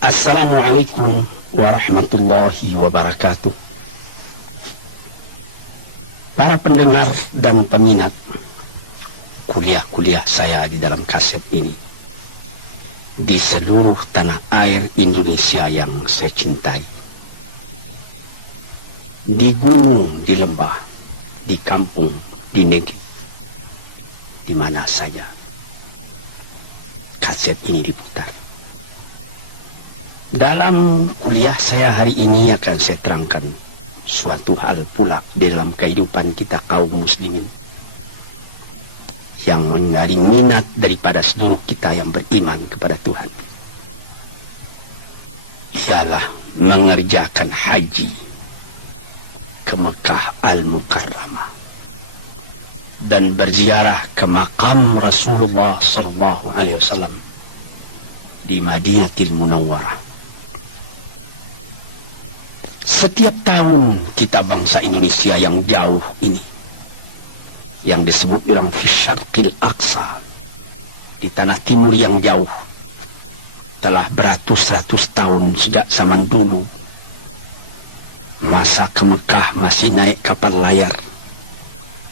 Assalamualaikum warahmatullahi wabarakatuh. Para pendengar dan peminat kuliah-kuliah saya di dalam kaset ini, di seluruh tanah air Indonesia yang saya cintai, di gunung, di lembah, di kampung, di negeri, di mana saja kaset ini diputar. Dalam kuliah saya hari ini akan saya terangkan suatu hal pula di dalam kehidupan kita kaum muslimin yang mencari minat daripada seluruh kita yang beriman kepada Tuhan, ialah mengerjakan haji ke Mekah Al-Mukarramah dan berziarah ke makam Rasulullah SAW di Madinatul Munawwarah. Setiap tahun kita bangsa Indonesia yang jauh ini, yang disebut orang Syarqil Aqsa, di tanah timur yang jauh, telah beratus-ratus tahun sejak zaman dulu, masa ke Mekah masih naik kapal layar,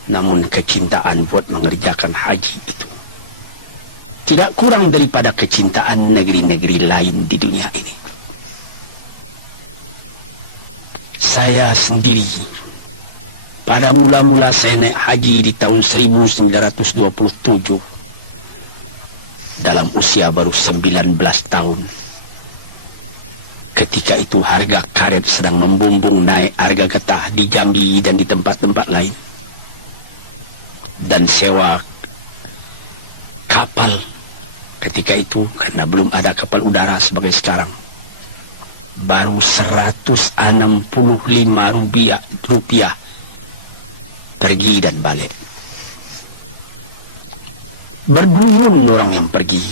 namun kecintaan buat mengerjakan haji itu tidak kurang daripada kecintaan negeri-negeri lain di dunia ini. Saya sendiri, pada mula-mula saya naik haji di tahun 1927, dalam usia baru 19 tahun. Ketika itu harga karet sedang membumbung naik harga getah di Jambi dan di tempat-tempat lain. Dan sewa kapal ketika itu, karena belum ada kapal udara sebagai sekarang, baru 165 rupiah pergi dan balik. Berduyun orang yang pergi,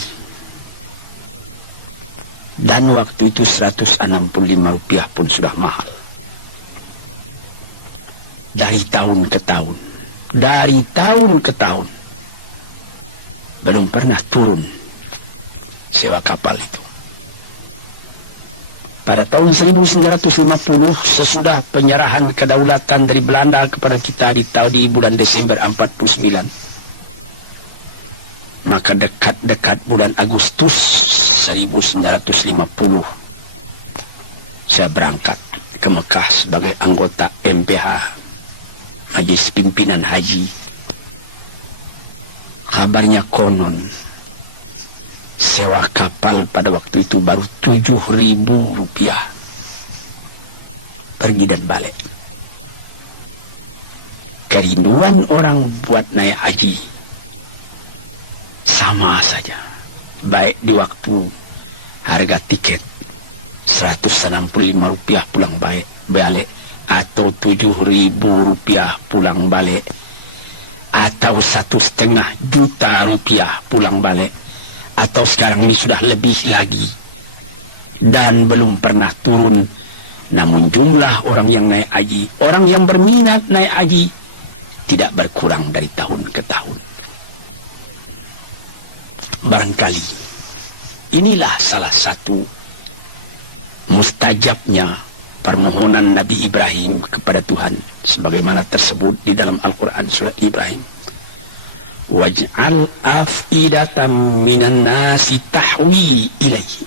dan waktu itu 165 rupiah pun sudah mahal. Dari tahun ke tahun, belum pernah turun sewa kapal itu. Pada tahun 1950, sesudah penyerahan kedaulatan dari Belanda kepada kita di bulan Desember 49, maka dekat-dekat bulan Agustus 1950, saya berangkat ke Mekah sebagai anggota MPH, Majelis Pimpinan Haji. Kabarnya konon sewa kapal pada waktu itu baru 7.000 rupiah pergi dan balik. Kerinduan orang buat naik haji sama saja, baik di waktu harga tiket 165 rupiah pulang balik, atau 7.000 rupiah pulang balik, atau 1,5 juta rupiah pulang balik, atau sekarang ini sudah lebih lagi, dan belum pernah turun. Namun jumlah orang yang naik haji, orang yang berminat naik haji, tidak berkurang dari tahun ke tahun. Barangkali inilah salah satu mustajabnya permohonan Nabi Ibrahim kepada Tuhan, sebagaimana tersebut di dalam Al-Quran surat Ibrahim. Waj'al af'idatan minan nasi tahwi ilaihi.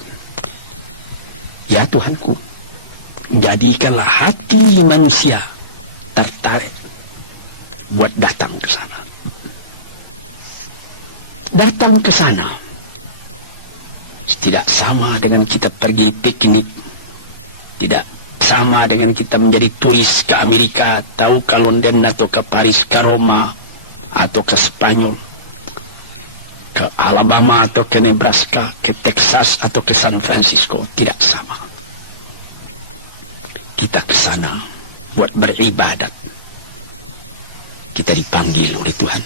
Ya Tuhanku, jadikanlah hati manusia tertarik buat datang ke sana. Datang ke sana tidak sama dengan kita pergi piknik, tidak sama dengan kita menjadi turis ke Amerika, atau ke London, atau ke Paris, ke Roma, atau ke Spanyol, ke Alabama, atau ke Nebraska, ke Texas, atau ke San Francisco. Tidak sama. Kita ke sana buat beribadat. Kita dipanggil oleh Tuhan.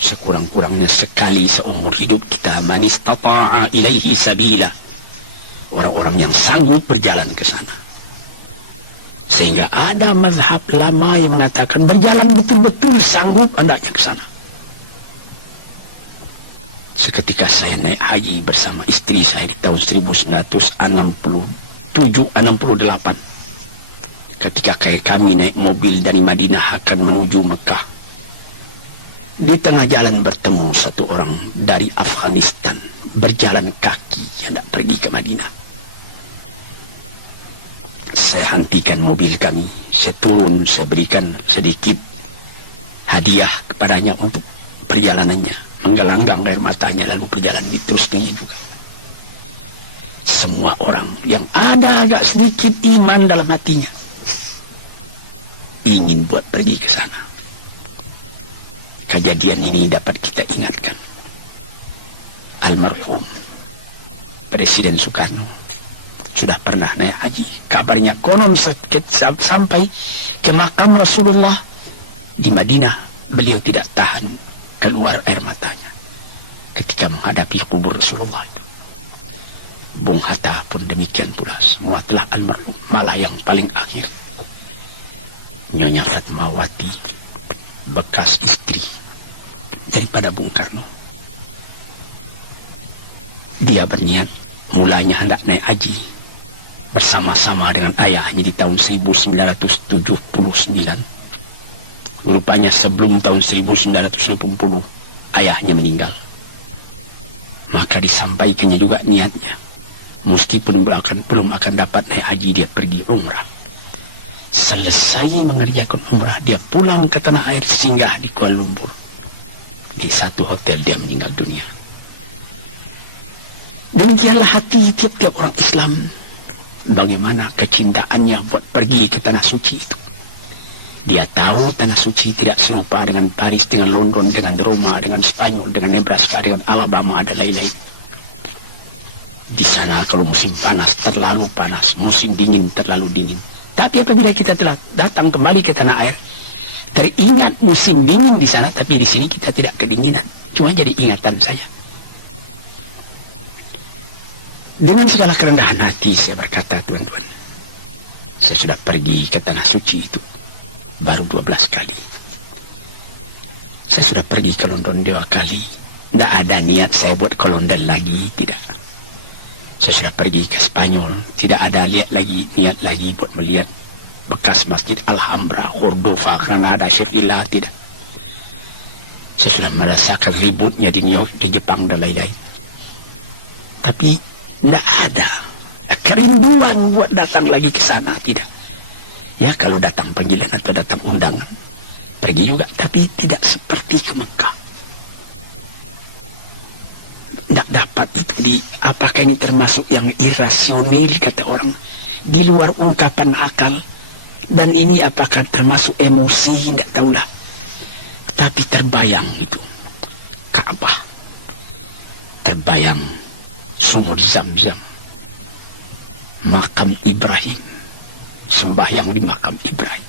Sekurang-kurangnya sekali seumur hidup kita, man istata'a ilaihi sabila, orang-orang yang sanggup berjalan ke sana. Sehingga ada mazhab lama yang mengatakan berjalan betul-betul sanggup hendaknya ke sana. Seketika saya naik haji bersama istri saya di tahun 1967-68. Ketika kami naik mobil dari Madinah akan menuju Mekah. Di tengah jalan bertemu satu orang dari Afghanistan berjalan kaki hendak pergi ke Madinah. Saya hentikan mobil kami, saya turun, saya berikan sedikit hadiah kepadanya untuk perjalanannya, menggelanggang air matanya lalu perjalanan diterusnya juga. Semua orang yang ada agak sedikit iman dalam hatinya ingin buat pergi ke sana. Kejadian ini dapat kita ingatkan. Almarhum Presiden Soekarno sudah pernah naik haji. Kabarnya konon sampai ke makam Rasulullah di Madinah, beliau tidak tahan keluar air matanya ketika menghadapi kubur Rasulullah itu. Bung Hatta pun demikian pula, semua telah almarhum. Malah yang paling akhir, Nyonya Fatmawati, bekas istri daripada Bung Karno, dia berniat mulanya hendak naik haji bersama-sama dengan ayahnya di tahun 1979. Rupanya sebelum tahun 1980 ayahnya meninggal. Maka disampaikannya juga niatnya, meskipun belum akan dapat naik haji, dia pergi umrah. Selesai mengerjakan umrah, dia pulang ke tanah air, singgah di Kuala Lumpur. Di satu hotel dia meninggal dunia. Demikianlah hati tiap-tiap orang Islam, bagaimana kecintaannya buat pergi ke tanah suci itu. Dia tahu tanah suci tidak serupa dengan Paris, dengan London, dengan Roma, dengan Spanyol, dengan Nebraska, dengan Alabama, dan lain-lain. Di sana kalau musim panas terlalu panas, musim dingin terlalu dingin. Tapi apabila kita telah datang kembali ke tanah air, teringat musim dingin di sana, tapi di sini kita tidak kedinginan. Cuma jadi ingatan saja. Dengan segala kerendahan hati saya berkata, tuan-tuan, saya sudah pergi ke tanah suci itu baru 12 kali. Saya sudah pergi ke London 2 kali. Tidak ada niat saya buat ke London lagi, tidak. Saya sudah pergi ke Spanyol, tidak ada niat lagi buat melihat bekas Masjid Alhambra, Cordova, Granada, Sevilla, tidak. Saya sudah merasakan ributnya di New York, di Jepang, dan lain-lain. Tapi tidak ada kerinduan buat datang lagi ke sana, tidak. Ya, kalau datang panggilan atau datang undangan, pergi juga, tapi tidak seperti ke Mekah. Tidak dapat itu. Apakah ini termasuk yang irasional, kata orang, di luar ungkapan akal? Dan ini apakah termasuk emosi? Tidak tahulah. Tapi terbayang itu Ka'bah, terbayang sumur Zam-Zam, makam Ibrahim, sembahyang di makam Ibrahim.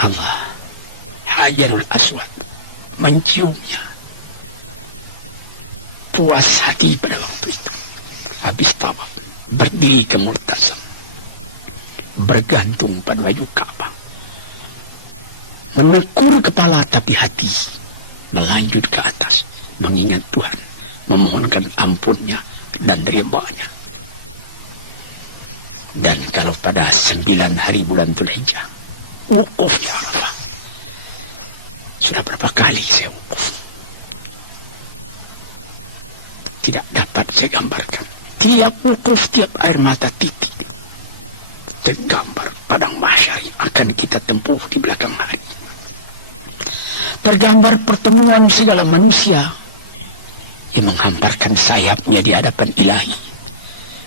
Allah, Hajarul Aswad, menciumnya. Puas hati pada waktu itu. Habis tawaf, berdiri ke Multazam, bergantung pada baju Ka'bah, menekur kepala tapi hati melanjut ke atas, mengingat Tuhan, memohonkan ampunnya dan ridha-Nya. Dan kalau pada 9 hari bulan Dzulhijjah, wukuf di Arafah. Sudah berapa kali saya wukuf, tidak dapat saya gambarkan. Tiap wukuf, tiap air mata titik tergambar padang mahsyar akan kita tempuh di belakang hari. Tergambar pertemuan segala manusia yang menghamparkan sayapnya di hadapan Ilahi,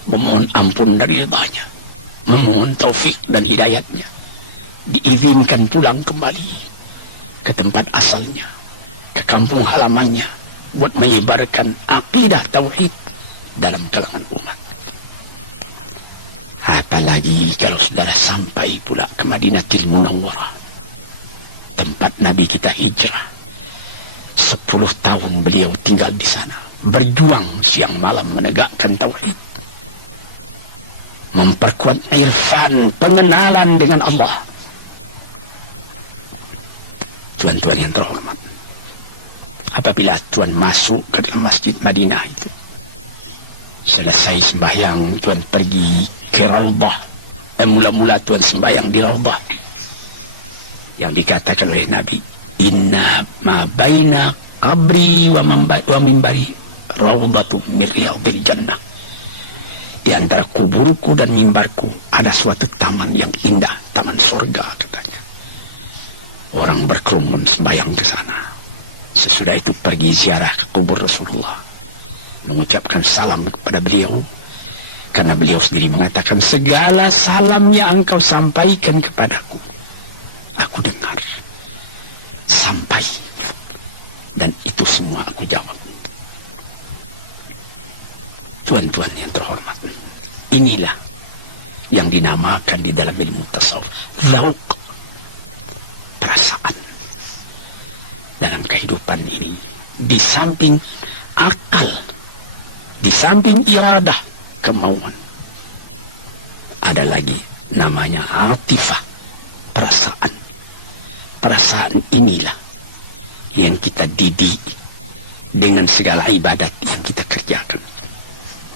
memohon ampun dari ridha-Nya, memohon taufik dan hidayatnya, diizinkan pulang kembali ke tempat asalnya, ke kampung halamannya, buat menyebarkan akidah tauhid dalam kalangan umat. Apalagi kalau saudara sampai pula ke Madinatul Munawwarah, tempat Nabi kita hijrah. 10 tahun beliau tinggal di sana, berjuang siang malam menegakkan tauhid, memperkuat irfan, pengenalan dengan Allah. Tuan-tuan yang terhormat, apabila Tuan masuk ke dalam Masjid Madinah itu, selesai sembahyang, Tuan pergi ke Raudhah. Mula-mula Tuan sembahyang di Raudhah, yang dikatakan oleh Nabi, inna ma baina qabri wa mimbari raudhatu min riyadil jannah. Di antara kuburku dan mimbarku ada suatu taman yang indah, taman surga katanya. Orang berkerumun sembahyang ke sana. Sesudah itu pergi ziarah ke kubur Rasulullah, mengucapkan salam kepada beliau, karena beliau sendiri mengatakan, segala salam yang engkau sampaikan kepadaku, aku dengar sampai, dan itu semua aku jawab. Tuan-tuan yang terhormat, inilah yang dinamakan di dalam ilmu tasawuf dzauq, perasaan. Dalam kehidupan ini, di samping akal, di samping iradah, kemauan, ada lagi namanya atifah, perasaan. Perasaan inilah yang kita didik dengan segala ibadat yang kita kerjakan,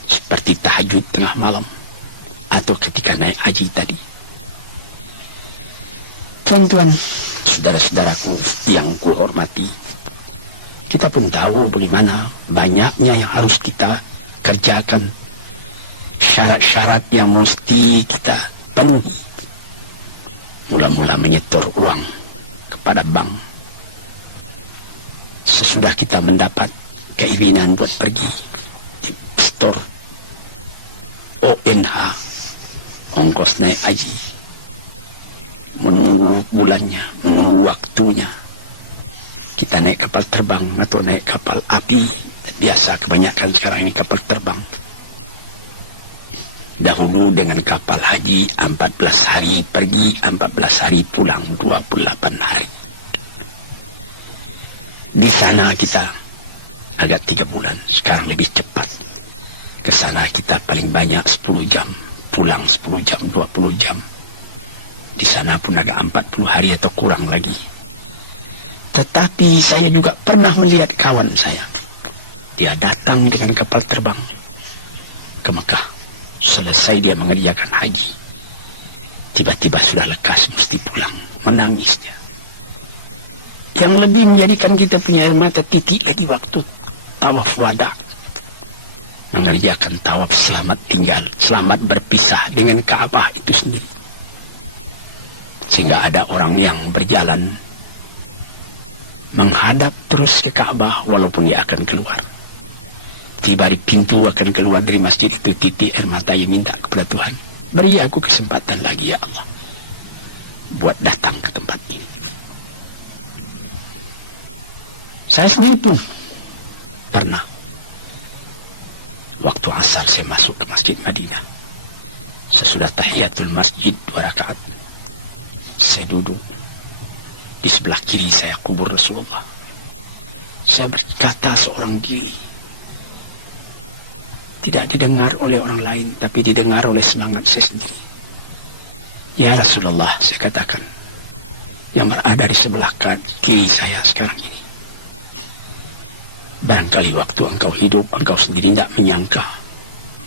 seperti tahajud tengah malam atau ketika naik haji tadi. Tuan-tuan, saudara-saudaraku yang kuhormati, kita pun tahu bagaimana banyaknya yang harus kita kerjakan, syarat-syarat yang mesti kita penuhi. Mula-mula menyetor uang kepada bank. Sesudah kita mendapat keinginan buat pergi di store ONH, ongkos naik haji, menunggu bulannya, menunggu waktunya. Kita naik kapal terbang atau naik kapal api. Biasa kebanyakan sekarang ini kapal terbang. Dahulu dengan kapal haji 14 hari pergi, 14 hari pulang, 28 hari. Di sana kita agak 3 bulan, sekarang lebih cepat. Ke sana kita paling banyak 10 jam, pulang 10 jam, 20 jam. Di sana pun ada 40 hari atau kurang lagi. Tetapi saya juga pernah melihat kawan saya. Dia datang dengan kapal terbang ke Mekah. Selesai dia mengerjakan haji, tiba-tiba sudah lekas mesti pulang, menangis dia. Yang lebih menjadikan kita punya air mata titik lagi waktu tawaf wada, mengerjakan tawaf selamat tinggal, selamat berpisah dengan Ka'bah itu sendiri. Sehingga ada orang yang berjalan menghadap terus ke Ka'bah walaupun dia akan keluar. Tiba di pintu akan keluar dari masjid itu, titik air mata yang minta kepada Tuhan, beri aku kesempatan lagi ya Allah buat datang ke tempat ini. Saya sendiri pun pernah waktu asar saya masuk ke Masjid Madinah. Sesudah tahiyatul masjid 2 rakaat, saya duduk di sebelah kiri saya kubur Rasulullah. Saya berkata seorang diri, tidak didengar oleh orang lain, tapi didengar oleh semangat saya sendiri. Ya Rasulullah, saya katakan, yang berada di sebelah kiri saya sekarang ini, barangkali waktu engkau hidup, engkau sendiri tidak menyangka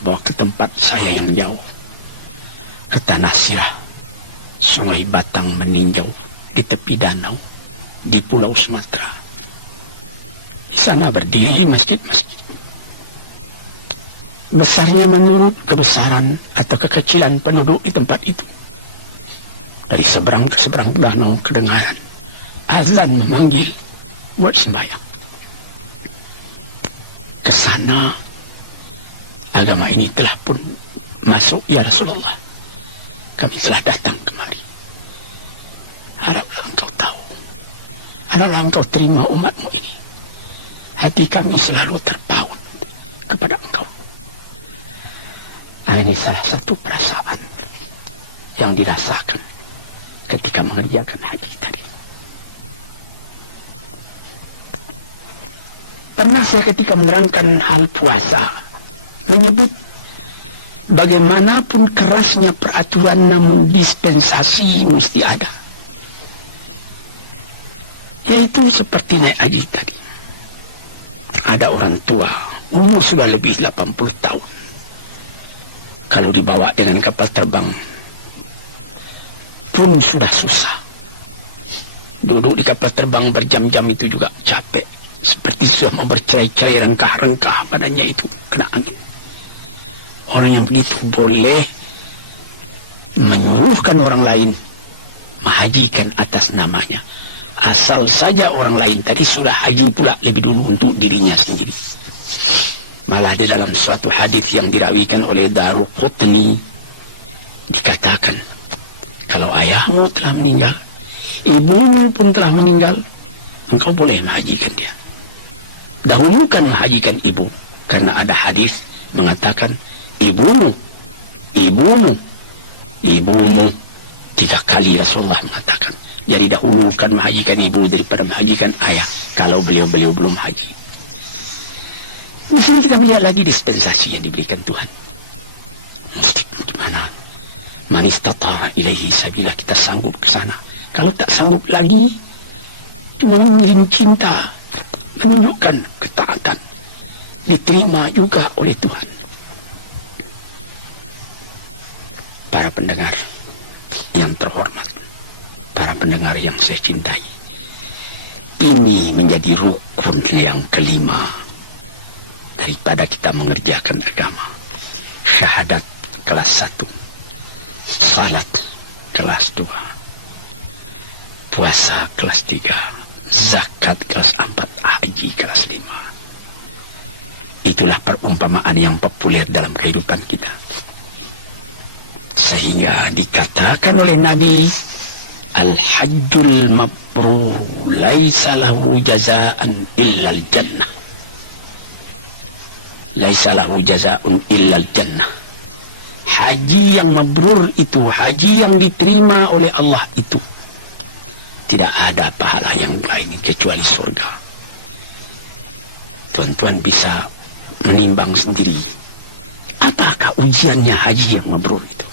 bahwa ke tempat saya yang jauh, ke tanah Sirah, sungai Batang meninjau di tepi danau, di Pulau Sumatera. Di sana berdiri masjid-masjid. Besarnya menurut kebesaran atau kekecilan penduduk di tempat itu. Dari seberang ke seberang danau kedengaran azan memanggil buat sembahyang. Ke sana agama ini telah pun masuk ya Rasulullah. Kami telah datang kemari. Haraplah engkau tahu, haraplah engkau terima umatmu ini. Hati kami selalu terpaut kepada engkau. Ini salah satu perasaan yang dirasakan ketika mengerjakan haji tadi. Pernah saya ketika menerangkan hal puasa menyebut bagaimanapun kerasnya peraturan, namun dispensasi mesti ada. Yaitu seperti naik haji tadi. ada orang tua, umur sudah lebih 80 tahun. Kalau dibawa dengan kapal terbang pun sudah susah. Duduk di kapal terbang berjam-jam itu juga capek. Seperti sudah mau bercerai-cerai, rengkah-rengkah badannya itu kena angin. Orang yang begitu boleh menyuruhkan orang lain menghajikan atas namanya. Asal saja orang lain tadi sudah haji pula lebih dulu untuk dirinya sendiri. Malah di dalam suatu hadis yang dirawikan oleh Daruqutni dikatakan, kalau ayahmu telah meninggal, ibumu pun telah meninggal, engkau boleh menghajikan dia. Dahulukan menghajikan ibu, karena ada hadis mengatakan ibumu 3 kali Rasulullah mengatakan. Jadi dahulukan menghajikan ibu daripada menghajikan ayah kalau beliau belum haji. Di sini kita melihat lagi dispensasi yang diberikan Tuhan. Mesti gimana? Man istata'a ilaihi sabila, kita sanggup ke sana. Kalau tak sanggup lagi, mengirim cinta, menunjukkan ketaatan, diterima juga oleh Tuhan. Para pendengar yang terhormat, para pendengar yang saya cintai, ini menjadi rukun yang kelima daripada kita mengerjakan agama. Syahadat kelas 1, salat kelas 2, puasa kelas 3, zakat kelas 4, haji kelas 5. Itulah perumpamaan yang populer dalam kehidupan kita. Sehingga dikatakan oleh Nabi, Al-Hajjul Mabrur laisa lahu jazaan illa al-jannah. Laisa lahu jazaun illa al-jannah. Haji yang mabrur itu, haji yang diterima oleh Allah itu, tidak ada pahala yang lain kecuali surga. Tuan-tuan bisa menimbang sendiri, apakah ujiannya haji yang mabrur itu?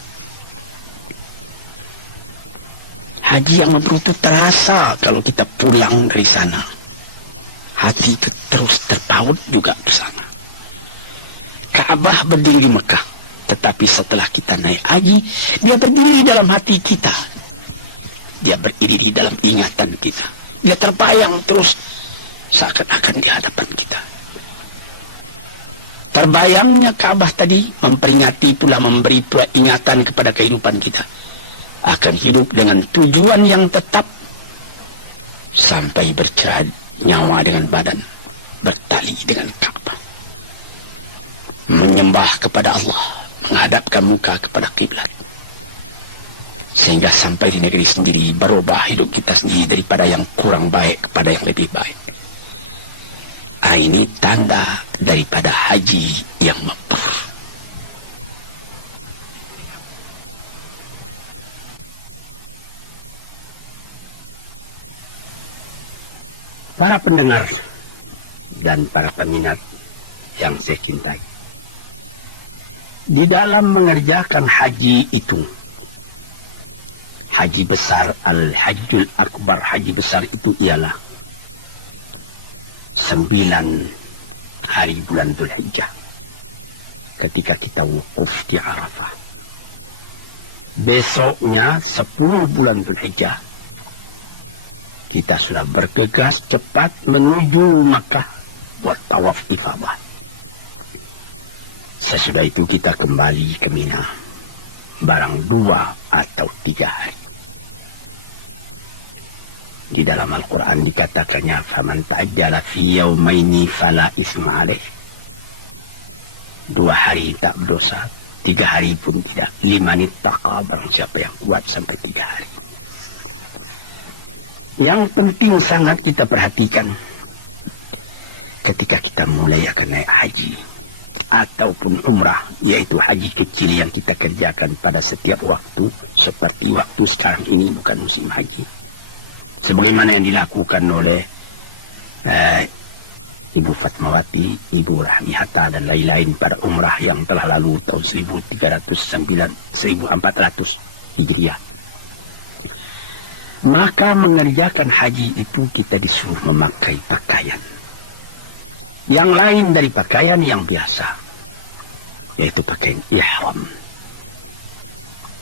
Haji yang mabrur itu terasa kalau kita pulang dari sana. Hati itu terus terpaut juga ke sana. Ka'bah berdiri di Mekah, tetapi setelah kita naik haji, dia berdiri dalam hati kita. Dia berdiri di dalam ingatan kita. Dia terbayang terus seakan-akan di hadapan kita. Terbayangnya Ka'bah tadi memperingati pula, memberi pula ingatan kepada kehidupan kita. Akan hidup dengan tujuan yang tetap sampai bercerah nyawa dengan badan, bertali dengan Ka'bah, menyembah kepada Allah, menghadapkan muka kepada kiblat, sehingga sampai di negeri sendiri berubah hidup kita sendiri daripada yang kurang baik kepada yang lebih baik. Ini tanda daripada haji yang mabrur. Para pendengar dan para peminat yang saya cintai, di dalam mengerjakan haji itu, haji besar, Al-Hajjul Akbar, haji besar itu ialah 9 hari bulan Dzulhijjah, ketika kita wukuf di Arafah. Besoknya 10 bulan Dzulhijjah, kita sudah bergegas cepat menuju Makkah buat tawaf ifadah. Sesudah itu kita kembali ke Mina, barang 2 atau 3 hari. Di dalam Al-Quran dikatakannya, faman ta'ajjala fi yaumaini fala isma alaih. 2 hari tak berdosa, 3 hari pun tidak. Liman ittaqa, barang siapa yang kuat sampai 3 hari. Yang penting sangat kita perhatikan ketika kita mulai akan naik haji ataupun umrah, yaitu haji kecil yang kita kerjakan pada setiap waktu, seperti waktu sekarang ini bukan musim haji, sebagaimana yang dilakukan oleh Ibu Fatmawati, Ibu Rahmi Hatta dan lain-lain pada umrah yang telah lalu tahun 1400 Hijriah. Maka mengerjakan haji itu kita disuruh memakai pakaian yang lain dari pakaian yang biasa, yaitu pakaian ihram.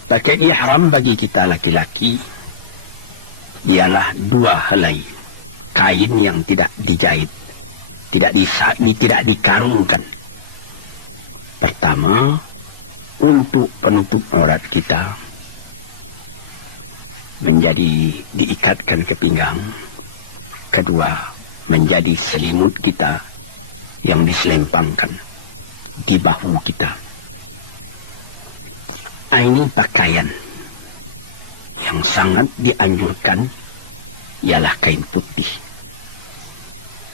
Pakaian ihram bagi kita laki-laki ialah dua helai kain yang tidak dijahit, tidak dikarungkan. Pertama, untuk penutup aurat kita menjadi diikatkan ke pinggang. Kedua, menjadi selimut kita yang diselempangkan di bahu kita. Ini pakaian yang sangat dianjurkan ialah kain putih.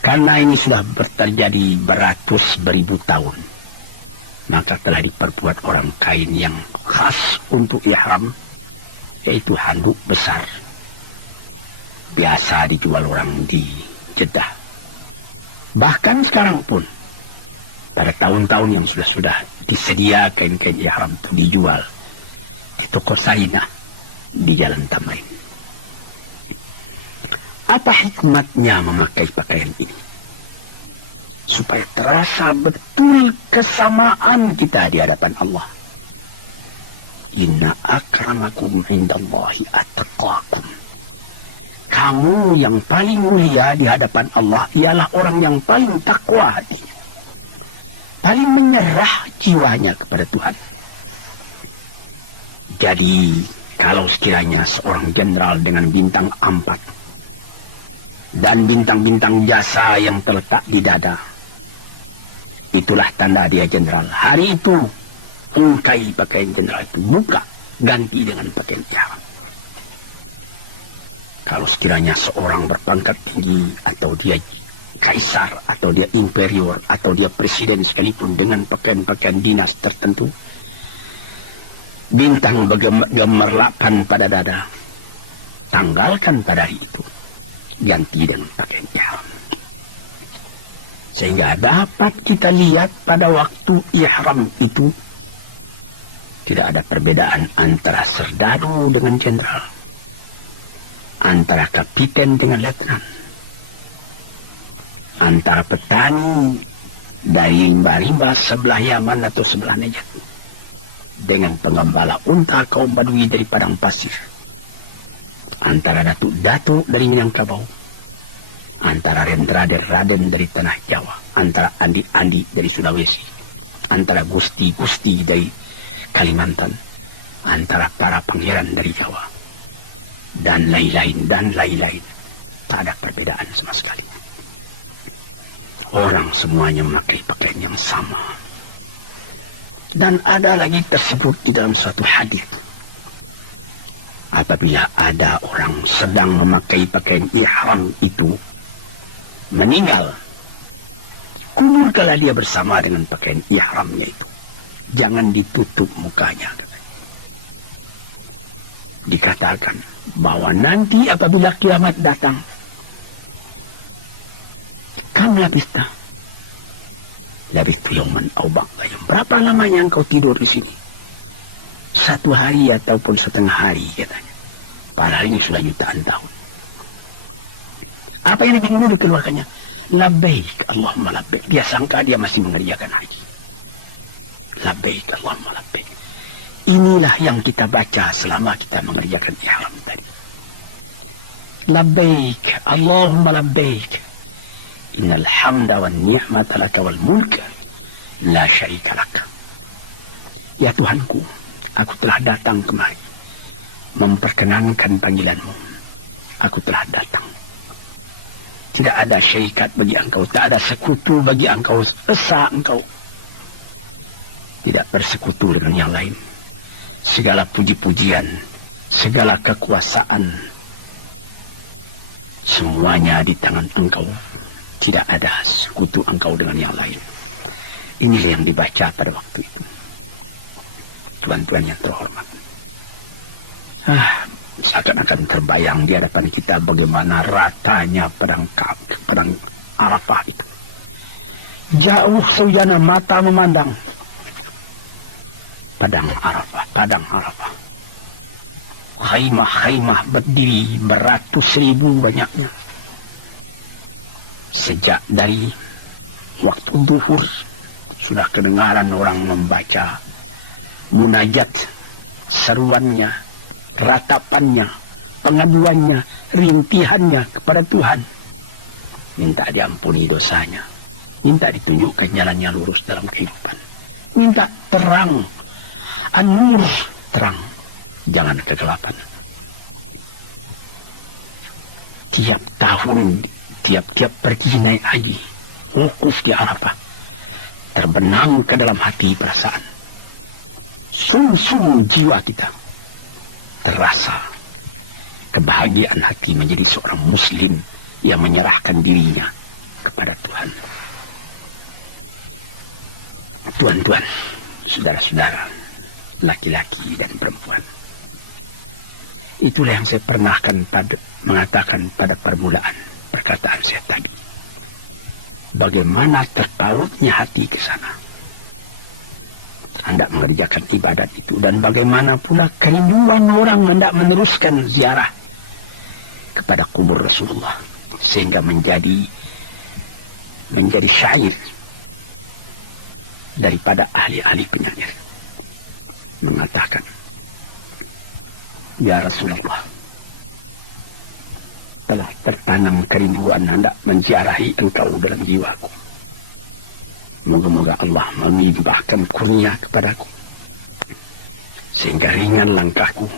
Karena ini sudah terjadi beratus beribu tahun, maka telah diperbuat orang kain yang khas untuk ihram, yaitu handuk besar. Biasa dijual orang di Jeddah. Bahkan sekarang pun, pada tahun-tahun yang sudah disedia kain-kain ihram itu dijual di toko Sarinah di Jalan Tamrin. Apa hikmatnya memakai pakaian ini? Supaya terasa betul kesamaan kita di hadapan Allah. Inna akramakum indallahi atqakum. Kamu yang paling mulia di hadapan Allah ialah orang yang paling takwa hatinya, paling menyerah jiwanya kepada Tuhan. Jadi kalau sekiranya seorang jenderal dengan bintang 4 dan bintang-bintang jasa yang terletak di dada, itulah tanda dia jenderal. Hari itu ungkai pakaian jenderal itu, buka, ganti dengan pakaian ihram. Kalau sekiranya seorang berpangkat tinggi, atau dia kaisar, atau dia imperior, atau dia presiden sekalipun dengan pakaian-pakaian dinas tertentu, bintang gemerlapan pada dada, tanggalkan pada hari itu, ganti dengan pakaian ihram. Sehingga dapat kita lihat pada waktu ihram itu, tidak ada perbedaan antara serdadu dengan jenderal, antara kapiten dengan letnan, antara petani dari rimba-rimba sebelah Yaman atau sebelah Najd dengan pengembala unta kaum Badui dari padang pasir, antara datuk-datuk dari Minangkabau, antara raden-raden dari tanah Jawa, antara andi-andi dari Sulawesi, antara gusti-gusti dari Kalimantan, antara para pangeran dari Jawa, dan lain-lain, dan lain-lain. Tak ada perbedaan sama sekali. Orang semuanya memakai pakaian yang sama. Dan ada lagi tersebut di dalam suatu hadis. Apabila ada orang sedang memakai pakaian ihram itu meninggal, kuburkanlah dia bersama dengan pakaian ihramnya itu. Jangan ditutup mukanya. Dikatakan bahwa nanti apabila kiamat datang, kam labista yawman aw ba'da yawm. Berapa lamanya engkau tidur di sini? 1 hari ataupun setengah hari, katanya. Padahal ini sudah jutaan tahun. Apa yang dulu dikeluarkannya? Labbaik Allahumma labbaik. Dia sangka dia masih mengerjakan haji. Labbaik Allahumma labbaik. Inilah yang kita baca selama kita mengerjakan ihram tadi. Labbaik Allahumma labbaik. Innal hamda wan ni'mata laka wal mulka la syarika laka. Ya Tuhanku, aku telah datang kemari memperkenankan panggilanmu. Aku telah datang. Tidak ada syarikat bagi engkau, tak ada sekutu bagi engkau, esa engkau. Tidak bersekutu dengan yang lain. Segala puji-pujian, segala kekuasaan, semuanya di tangan engkau. Tidak ada sekutu engkau dengan yang lain. Inilah yang dibaca pada waktu itu. Tuan-tuan yang terhormat. Seakan-akan terbayang di hadapan kita bagaimana ratanya padang Arafah itu. Jauh saujana mata memandang padang Arafah. Khaimah-khaimah berdiri beratus ribu banyaknya. Sejak dari zuhur sudah kedengaran orang membaca munajat, seruannya, ratapannya, pengaduannya, rintihannya kepada Tuhan. Minta diampuni dosanya, minta ditunjukkan jalannya lurus dalam kehidupan, minta terang, an-nur, terang, jangan kegelapan. Tiap tahun, tiap-tiap pergi naik haji, wukuf di Arafah, terbenam ke dalam hati perasaan. Sum-sum jiwa kita terasa kebahagiaan hati menjadi seorang muslim yang menyerahkan dirinya kepada Tuhan. Tuan-tuan, saudara-saudara, laki-laki dan perempuan, itulah yang saya mengatakan pada permulaan perkataan saya tadi. Bagaimana terpautnya hati ke sana hendak mengerjakan ibadat itu, dan bagaimana pula kerinduan orang hendak meneruskan ziarah kepada kubur Rasulullah, sehingga menjadi syair daripada ahli-ahli penyair mengatakan, ya Rasulullah, telah tertanam kerinduan hendak menziarahi engkau dalam jiwaku. Moga-moga Allah melimpahkan kurnia kepadaku, sehingga ringan langkahku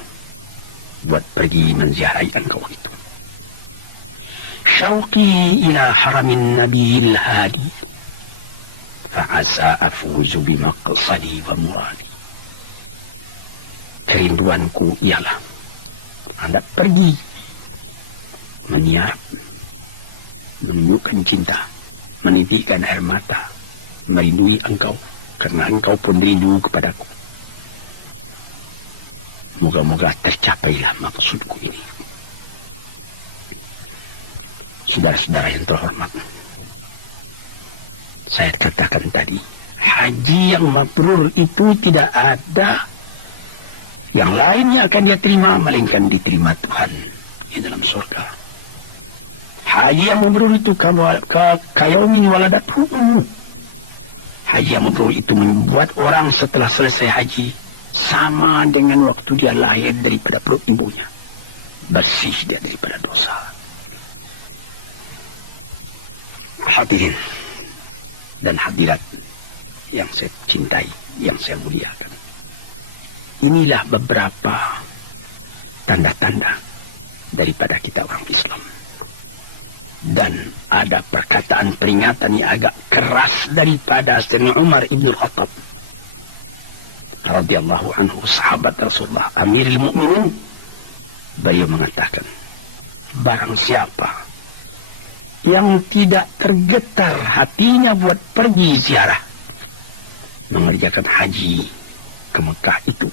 buat pergi menziarahi engkau itu. Syauqi ila haramin nabiyil hadi, fa'asa afuzu bimaqsadi wa muradi. Kerinduanku ialah hendak pergi menyiar, menunjukkan cinta, menitikkan air mata, merindui engkau, karena engkau pun rindu kepadaku. Moga-moga tercapailah maksudku ini. Saudara-saudara yang terhormat, saya katakan tadi, haji yang mabrur itu tidak ada yang lainnya akan dia terima, melainkan diterima Tuhan di dalam surga. Haji yang mabrur itu kayaumin waladathu. Haji yang mabrur itu membuat orang setelah selesai haji sama dengan waktu dia lahir daripada perut ibunya. Bersih dia daripada dosa. Hadirin dan hadirat yang saya cintai, yang saya muliakan, inilah beberapa tanda-tanda daripada kita orang Islam. Dan ada perkataan peringatan yang agak keras daripada Sayyidina Umar ibn Khattab radhiyallahu anhu, sahabat Rasulullah, Amirul Mukminin. Beliau mengatakan, barang siapa yang tidak tergetar hatinya buat pergi ziarah, mengerjakan haji ke Mekah itu,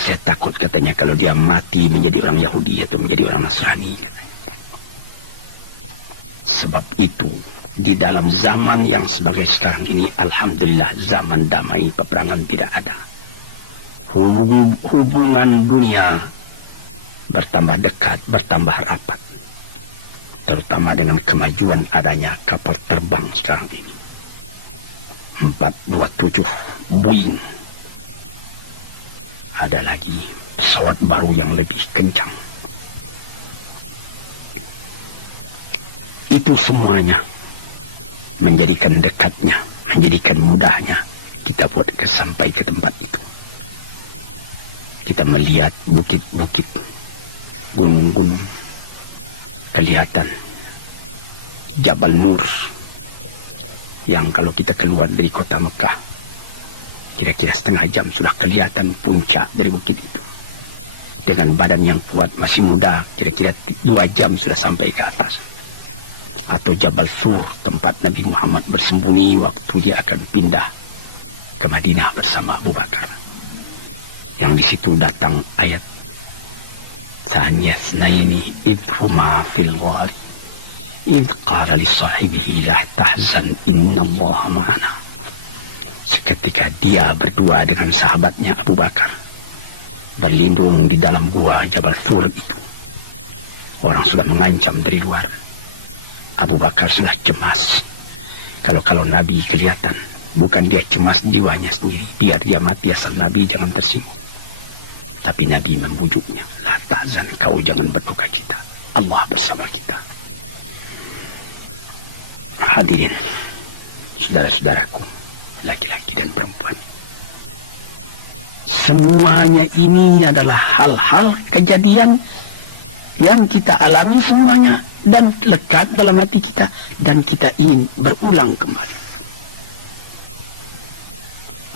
saya takut katanya kalau dia mati menjadi orang Yahudi atau menjadi orang Nasrani. Sebab itu di dalam zaman yang sebagai sekarang ini, alhamdulillah, zaman damai, peperangan tidak ada, hubungan dunia bertambah dekat, bertambah rapat, terutama dengan kemajuan adanya kapal terbang sekarang ini. 427 Boeing. Ada lagi pesawat baru yang lebih kencang. Itu semuanya menjadikan dekatnya, menjadikan mudahnya kita buat sampai ke tempat itu. Kita melihat bukit-bukit, gunung-gunung, kelihatan Jabal Nur, yang kalau kita keluar dari kota Mekah, kira-kira setengah jam sudah kelihatan puncak dari bukit itu. Dengan badan yang kuat, masih muda, kira-kira 2 jam sudah sampai ke atas. Atau Jabal Sur, tempat Nabi Muhammad bersembunyi waktu dia akan pindah ke Madinah bersama Abu Bakar. Yang di situ datang ayat, Thaniyasnaini idhuma fil ghari idh qala li sahibihi la tahzan innallaha ma'ana. Seketika dia berdua dengan sahabatnya Abu Bakar berlindung di dalam gua Jabal Sur itu. Orang sudah mengancam dari luar. Abu Bakar sudah cemas, Kalau Nabi kelihatan, bukan dia cemas jiwanya sendiri, biar dia mati asal Nabi jangan tersinggung. Tapi Nabi membujuknya, la ta'zan, kau jangan berduka cita, Allah bersama kita. Hadirin, saudara-saudaraku, laki-laki dan perempuan, semuanya ini adalah hal-hal kejadian yang kita alami semuanya dan lekat dalam hati kita, dan kita ingin berulang kembali.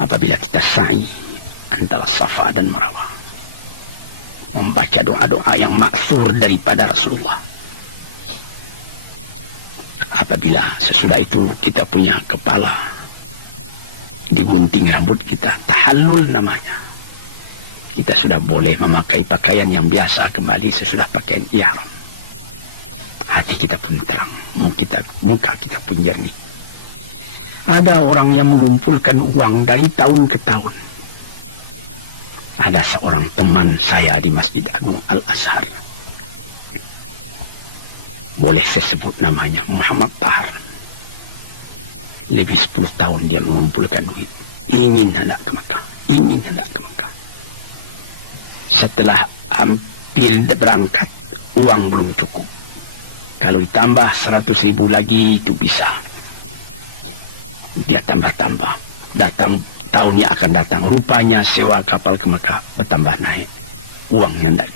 Apabila kita sa'i antara Safa dan Marwah, membaca doa-doa yang maksur daripada Rasulullah. Apabila sesudah itu kita punya kepala digunting rambut kita, tahallul namanya, kita sudah boleh memakai pakaian yang biasa kembali sesudah pakaian ihram. Hati kita pun terang, muka kita pun jernih. Ada orang yang mengumpulkan uang dari tahun ke tahun. Ada seorang teman saya di Masjid Agung Al-Azhar, boleh saya sebut namanya, Muhammad Tahar. Lebih 10 tahun dia mengumpulkan duit, ingin hendak ke Mekah, ingin hendak ke Mekah. Setelah hampir berangkat, uang belum cukup. Kalau ditambah 100.000 lagi itu bisa. Dia tambah-tambah. Datang tahunnya akan datang. Rupanya sewa kapal ke Mekah bertambah naik. Uangnya tidak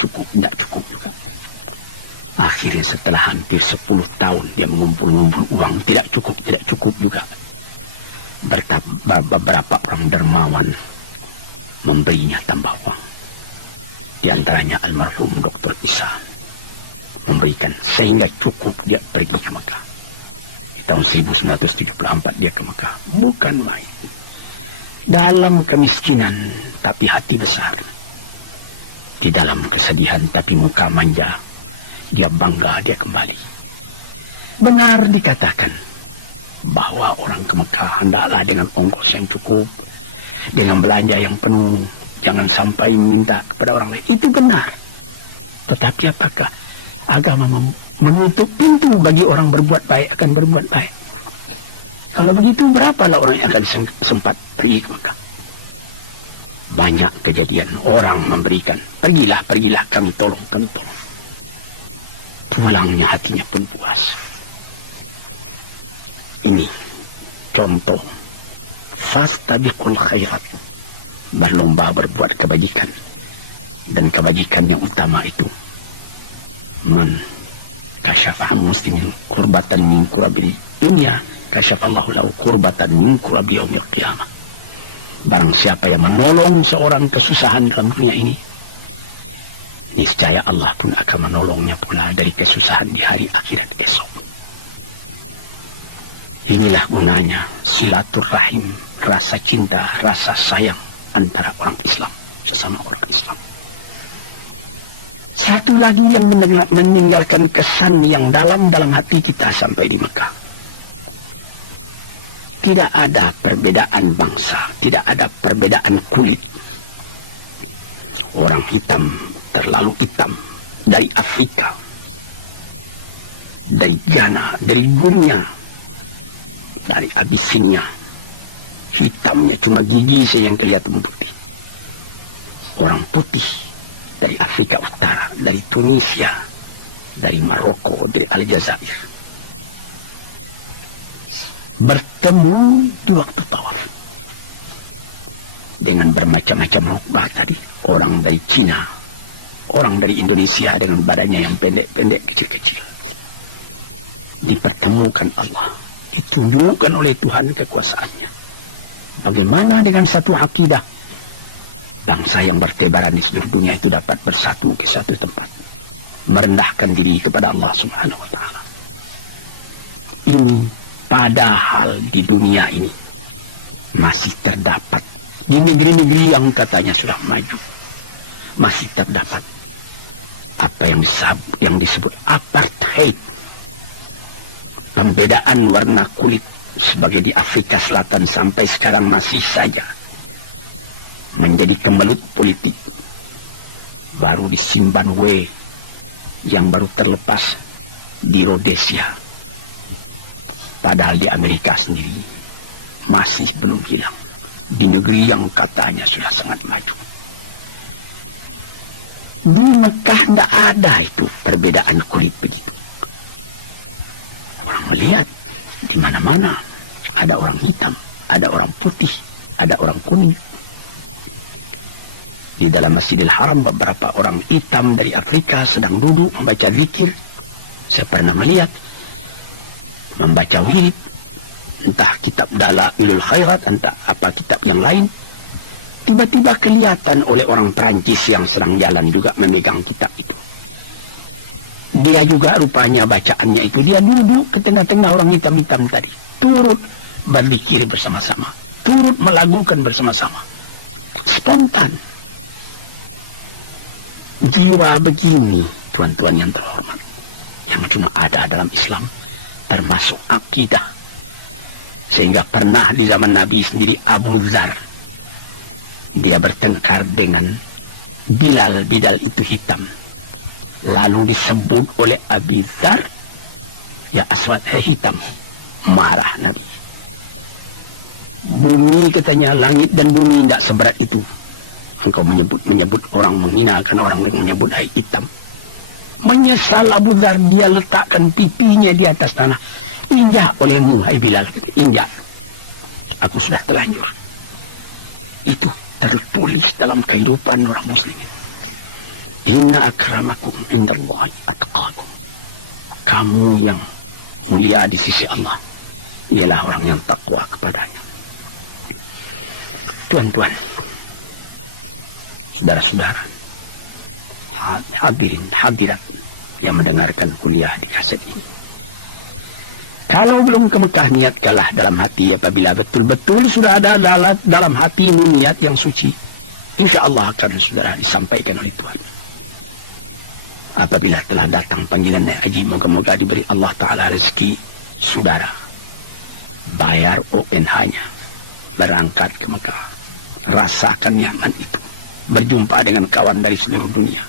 cukup juga. Akhirnya setelah hampir 10 tahun dia mengumpul-ngumpul uang, tidak cukup juga. Beberapa orang dermawan memberinya tambah uang. Di antaranya almarhum Dr. Isa memberikan sehingga cukup dia pergi ke Mekah. Di tahun 1974 dia ke Mekah. Bukan main. Dalam kemiskinan tapi hati besar. Di dalam kesedihan tapi muka manja. Dia bangga dia kembali. Benar dikatakan bahwa orang ke Mekah hendaklah dengan ongkos yang cukup, dengan belanja yang penuh, jangan sampai minta kepada orang lain. Itu benar. Tetapi apakah agama menutup pintu bagi orang berbuat baik akan berbuat baik? Kalau begitu berapalah orang yang akan sempat pergi ke Mekah? Banyak kejadian orang memberikan, pergilah kami tolong. Pulangnya hatinya pun puas. Ini contoh fastabiqul khairat, berlomba berbuat kebajikan. Dan kebajikan yang utama itu man kasyafa muslimin kurbatan min kurabil dunia kasyafallahu lahu kurbatan min kurabi yaumil qiyamah. Barang siapa yang menolong seorang kesusahan dalam dunia ini, niscaya Allah pun akan menolongnya pula dari kesusahan di hari akhirat esok. Inilah gunanya silaturahim, rasa cinta, rasa sayang antara orang Islam sesama orang Islam. Satu lagi yang meninggalkan kesan yang dalam hati kita sampai di Mekah. Tidak ada perbedaan bangsa, tidak ada perbedaan kulit. Orang hitam terlalu hitam dari Afrika, dari Ghana, dari Guinea, dari Abyssinia. Hitamnya cuma gigi saja yang kelihatan putih. Orang putih dari Afrika Utara, dari Tunisia, dari Maroko, dari Aljazair, bertemu di waktu tawaf dengan bermacam-macam rukbah tadi. Orang dari Cina, orang dari Indonesia dengan badannya yang pendek-pendek, kecil-kecil, dipertemukan Allah, ditunjukkan oleh Tuhan kekuasaannya. Bagaimana dengan satu akidah? Bangsa yang bertebaran di seluruh dunia itu dapat bersatu ke satu tempat, merendahkan diri kepada Allah Subhanahu wa Ta'ala. Ini padahal di dunia ini masih terdapat, di negeri-negeri yang katanya sudah maju, masih terdapat apa yang disebut apartheid, pembedaan warna kulit. Sebagai di Afrika Selatan sampai sekarang masih saja menjadi kemelut politik. Baru di Zimbabwe yang baru terlepas, di Rhodesia, Padahal di Amerika sendiri masih belum hilang. Di negeri yang katanya sudah sangat maju. Di Mekah tidak ada itu perbedaan kulit begitu. Orang melihat di mana-mana ada orang hitam, ada orang putih, ada orang kuning. Di dalam Masjidil Haram beberapa orang hitam dari Afrika sedang duduk membaca zikir. Saya pernah melihat membaca wirid, entah kitab Dalailul Khairat, entah apa kitab yang lain. Tiba-tiba kelihatan oleh orang Perancis yang sedang jalan juga memegang kitab itu. Dia juga rupanya bacaannya itu, dia duduk ke tengah-tengah orang hitam-hitam tadi, turut berzikir bersama-sama, turut melagukan bersama-sama, spontan. Jiwa begini, tuan-tuan yang terhormat, yang cuma ada dalam Islam, termasuk akidah. Sehingga pernah di zaman Nabi sendiri Abu Dzar, dia bertengkar dengan Bilal. Bilal itu hitam. Lalu disebut oleh Abi Dzar, ya Aswad, hitam. Marah Nabi. Bumi katanya, langit dan bumi tidak seberat itu. Engkau menyebut orang menghinakan orang menyebut hitam. Menyesal Abu Dzar, dia letakkan pipinya di atas tanah. Injak olehmu, hai Bilal. Injak. Aku sudah terlanjur. Itu tertulis dalam kehidupan orang muslim. Inna akramakum indallahi atqakum. Kamu yang mulia di sisi Allah ialah orang yang takwa kepadanya. Tuan-tuan, saudara-saudara, hadirin hadirat yang mendengarkan kuliah di kaset ini, kalau belum ke Mekah, niatkanlah dalam hati. Apabila betul-betul sudah ada dalam hatimu niat yang suci, insya Allah akan saudara disampaikan oleh Tuhan. Apabila telah datang panggilan naik haji, moga-moga diberi Allah Ta'ala rezeki saudara bayar ONH-nya, berangkat ke Mekah, rasakan nyaman itu, berjumpa dengan kawan dari seluruh dunia,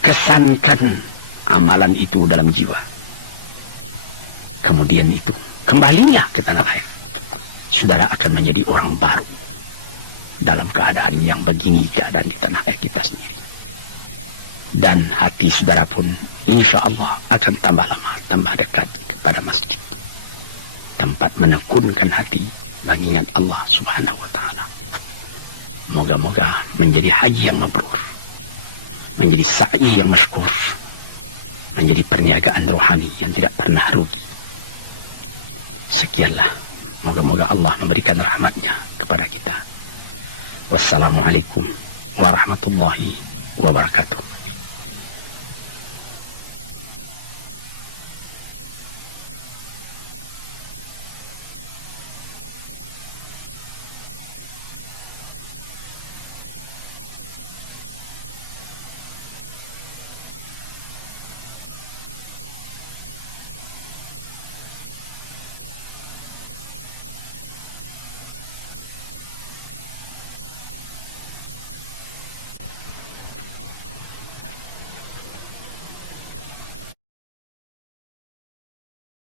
kesankan amalan itu dalam jiwa. Kemudian itu, kembalilah ke tanah air. Saudara akan menjadi orang baru. Dalam keadaan yang begini, keadaan di tanah air kita sendiri. Dan hati saudara pun, insya Allah akan tambah lama, tambah dekat kepada masjid. Tempat menekunkan hati, mengingat Allah Subhanahu wa Ta'ala. Moga-moga menjadi haji yang mabrur. Menjadi sa'i yang masykur. Menjadi perniagaan rohani yang tidak pernah rugi. Sekianlah, moga-moga Allah memberikan rahmatnya kepada kita. Wassalamualaikum warahmatullahi wabarakatuh.